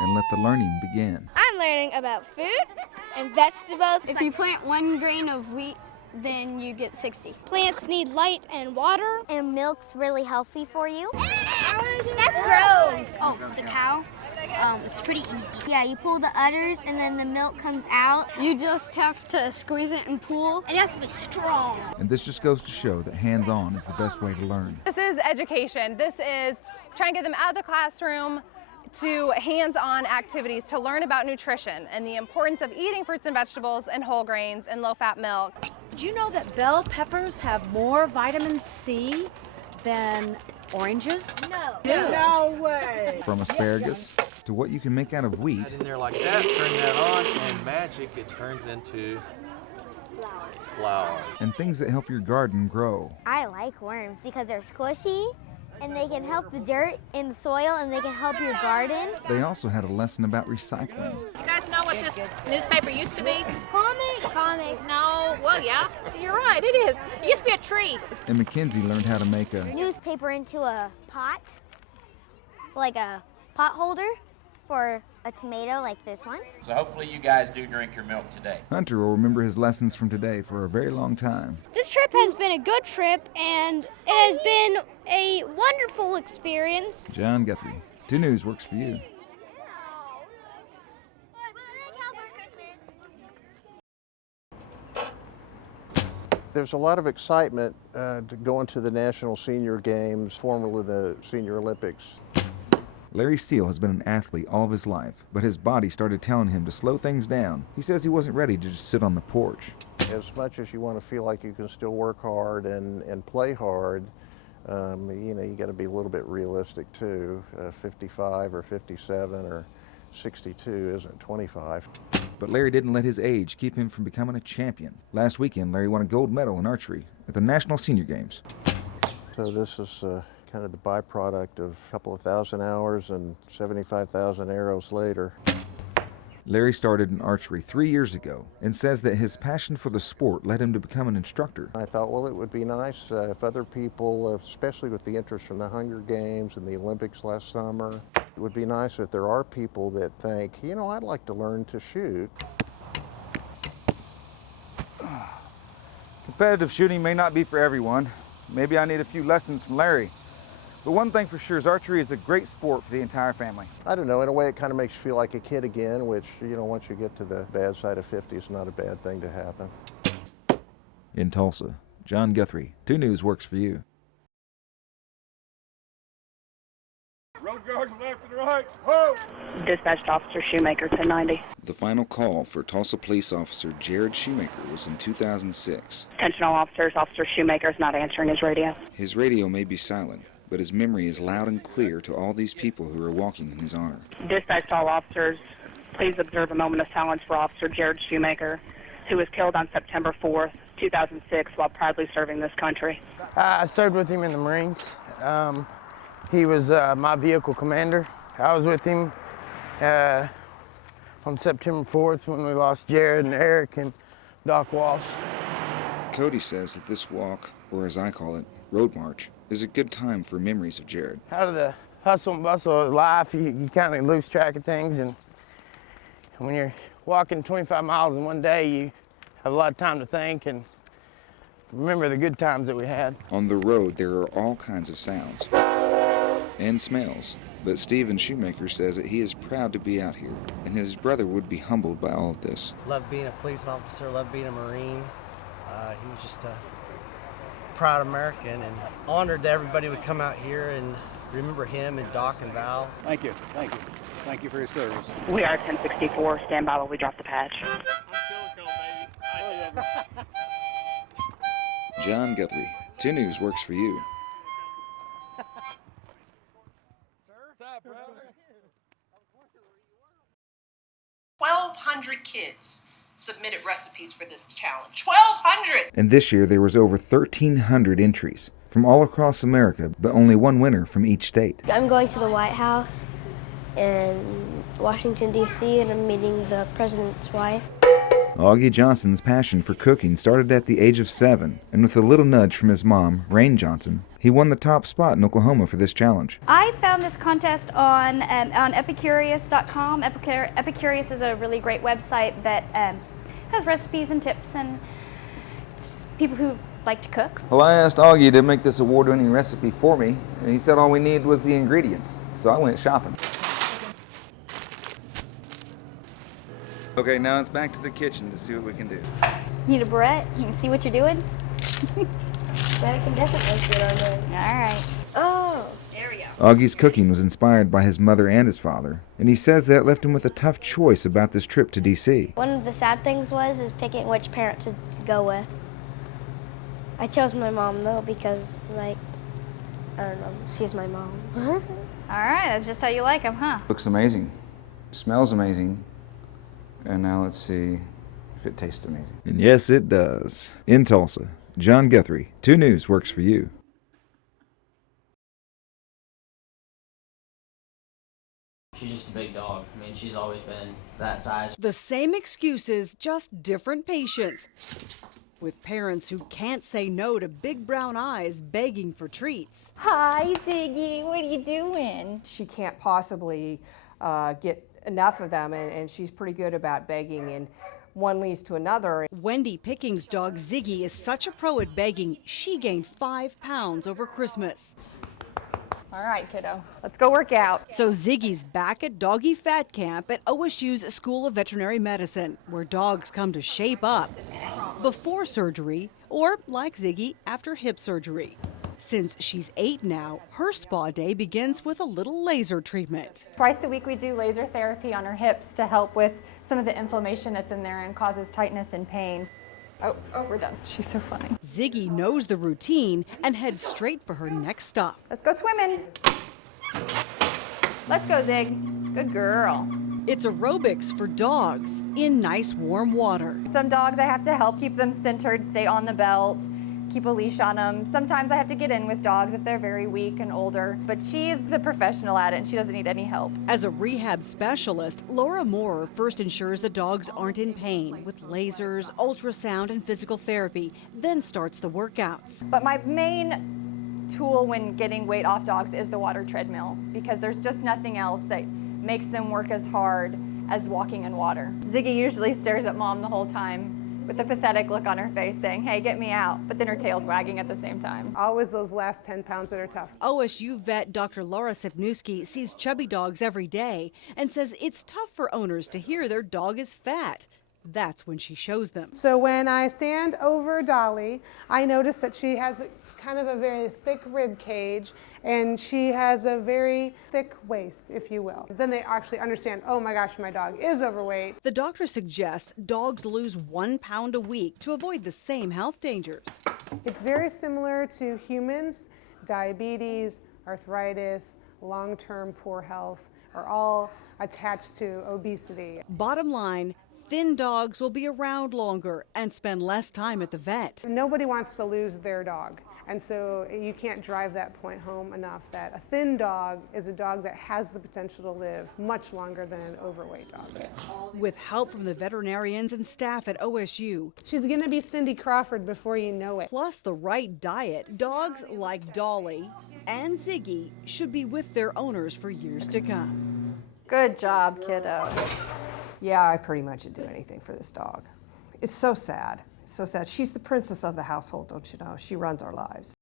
and let the learning begin. I'm learning about food and vegetables. If you plant 1 grain of wheat, then you get 60. Plants need light and water. And milk's really healthy for you. That's gross. Oh, the cow? It's pretty easy. Yeah, you pull the udders and then the milk comes out. You just have to squeeze it and pull. And you have to be strong. And this just goes to show that hands-on is the best way to learn. This is education. This is trying to get them out of the classroom to hands-on activities to learn about nutrition and the importance of eating fruits and vegetables and whole grains and low-fat milk. Did you know that bell peppers have more vitamin C than oranges? No way. From asparagus to what you can make out of wheat. In there like that, turn that on, and magic, it turns into flour. And things that help your garden grow. I like worms because they're squishy and they can help the dirt in the soil and they can help your garden. They also had a lesson about recycling. You guys know what this newspaper used to be? Comics. No, well, yeah, you're right, it is. It used to be a tree. And Mackenzie learned how to make a Newspaper into a pot, like a pot holder for a tomato like this one. So hopefully you guys do drink your milk today. Hunter will remember his lessons from today for a very long time. This trip has been a good trip, and it has been a wonderful experience. John Guthrie, 2 News works for you. There's a lot of excitement to go into the National Senior Games, formerly the Senior Olympics. Larry Steele has been an athlete all of his life, but his body started telling him to slow things down. He says he wasn't ready to just sit on the porch. As much as you want to feel like you can still work hard and play hard, you got to be a little bit realistic too. 55 or 57 or 62 isn't 25. But Larry didn't let his age keep him from becoming a champion. Last weekend, Larry won a gold medal in archery at the National Senior Games. So this is kind of the byproduct of a couple of thousand hours and 75,000 arrows later. Larry started in archery 3 years ago and says that his passion for the sport led him to become an instructor. I thought, well, it would be nice if other people, especially with the interest from the Hunger Games and the Olympics last summer, it would be nice if there are people that think, I'd like to learn to shoot. Competitive shooting may not be for everyone. Maybe I need a few lessons from Larry. But one thing for sure is archery is a great sport for the entire family. I don't know, in a way it kind of makes you feel like a kid again, which, once you get to the bad side of 50, it's not a bad thing to happen. In Tulsa, John Guthrie, 2 News works for you. Road guard left and right. Whoa! Dispatched Officer Shoemaker, 1090. The final call for Tulsa police officer Jared Shoemaker was in 2006. Attention all officers, Officer Shoemaker is not answering his radio. His radio may be silent, but his memory is loud and clear to all these people who are walking in his honor. Dispatched all officers, please observe a moment of silence for Officer Jared Shoemaker, who was killed on September 4th, 2006, while proudly serving this country. I served with him in the Marines. He was my vehicle commander. I was with him on September 4th when we lost Jared and Eric and Doc Walsh. Cody says that this walk, or as I call it, road march, is a good time for memories of Jared. Out of the hustle and bustle of life, you kind of lose track of things, and when you're walking 25 miles in one day, you have a lot of time to think and remember the good times that we had. On the road, there are all kinds of sounds and smells, but Stephen Shoemaker says that he is proud to be out here, and his brother would be humbled by all of this. Loved being a police officer, loved being a Marine. He was just a proud American, and honored that everybody would come out here and remember him and Doc and Val. Thank you. Thank you for your service. We are 1064, stand by while we drop the patch. John Guthrie, 2 News works for you. 1,200 kids submitted recipes for this challenge. 1,200! And this year there was over 1,300 entries from all across America, but only one winner from each state. I'm going to the White House in Washington, D.C., and I'm meeting the president's wife. Augie Johnson's passion for cooking started at the age of 7, and with a little nudge from his mom, Rain Johnson, he won the top spot in Oklahoma for this challenge. I found this contest on Epicurious.com. Epicurious is a really great website that has recipes and tips and people who like to cook. Well, I asked Augie to make this award-winning recipe for me, and he said all we needed was the ingredients, so I went shopping. Okay, now it's back to the kitchen to see what we can do. Need a Brett? You can see what you're doing? That can definitely get on there. All right. Oh, there we go. Augie's cooking was inspired by his mother and his father, and he says that it left him with a tough choice about this trip to D.C. One of the sad things is picking which parent to go with. I chose my mom though because, like, I don't know, she's my mom. All right, that's just how you like them, huh? Looks amazing, smells amazing, and now let's see if it tastes amazing. And yes, it does. In Tulsa, John Guthrie, 2 News works for you. She's just a big dog. I mean, she's always been that size. The same excuses, just different patients. With parents who can't say no to big brown eyes begging for treats. Hi, Ziggy. What are you doing? She can't possibly get enough of them, and she's pretty good about begging, and one leads to another. Wendy Picking's dog Ziggy is such a pro at begging, she gained 5 pounds over Christmas. All right, kiddo, let's go work out. So Ziggy's back at Doggy Fat Camp at OSU's School of Veterinary Medicine, where dogs come to shape up before surgery, or like Ziggy, after hip surgery. Since she's 8 now, her spa day begins with a little laser treatment. Twice a week we do laser therapy on her hips to help with some of the inflammation that's in there and causes tightness and pain. Oh, we're done. She's so funny. Ziggy knows the routine and heads straight for her next stop. Let's go swimming. Let's go, Zig. Good girl. It's aerobics for dogs in nice warm water. Some dogs I have to help keep them centered, stay on the belt, keep a leash on them. Sometimes I have to get in with dogs if they're very weak and older, but she is a professional at it and she doesn't need any help. As a rehab specialist, Laura Moore first ensures the dogs aren't in pain with lasers, ultrasound, and physical therapy, then starts the workouts. But my main tool when getting weight off dogs is the water treadmill, because there's just nothing else that makes them work as hard as walking in water. Ziggy usually stares at Mom the whole time with a pathetic look on her face saying, hey, get me out, but then her tail's wagging at the same time. Always those last 10 pounds that are tough. OSU vet Dr. Laura Sipnewski sees chubby dogs every day and says it's tough for owners to hear their dog is fat. That's when she shows them. So when I stand over Dolly, I notice that she has kind of a very thick rib cage and she has a very thick waist, if you will. Then they actually understand, oh my gosh, my dog is overweight. The doctor suggests dogs lose 1 pound a week to avoid the same health dangers. It's very similar to humans. Diabetes, arthritis, long-term poor health are all attached to obesity. Bottom line, thin dogs will be around longer and spend less time at the vet. Nobody wants to lose their dog. And so you can't drive that point home enough that a thin dog is a dog that has the potential to live much longer than an overweight dog. With help from the veterinarians and staff at OSU. She's going to be Cindy Crawford before you know it. Plus the right diet, dogs like Dolly and Ziggy should be with their owners for years to come. Good job, kiddo. Yeah, I pretty much would do anything for this dog. It's so sad. So sad. She's the princess of the household, don't you know? She runs our lives.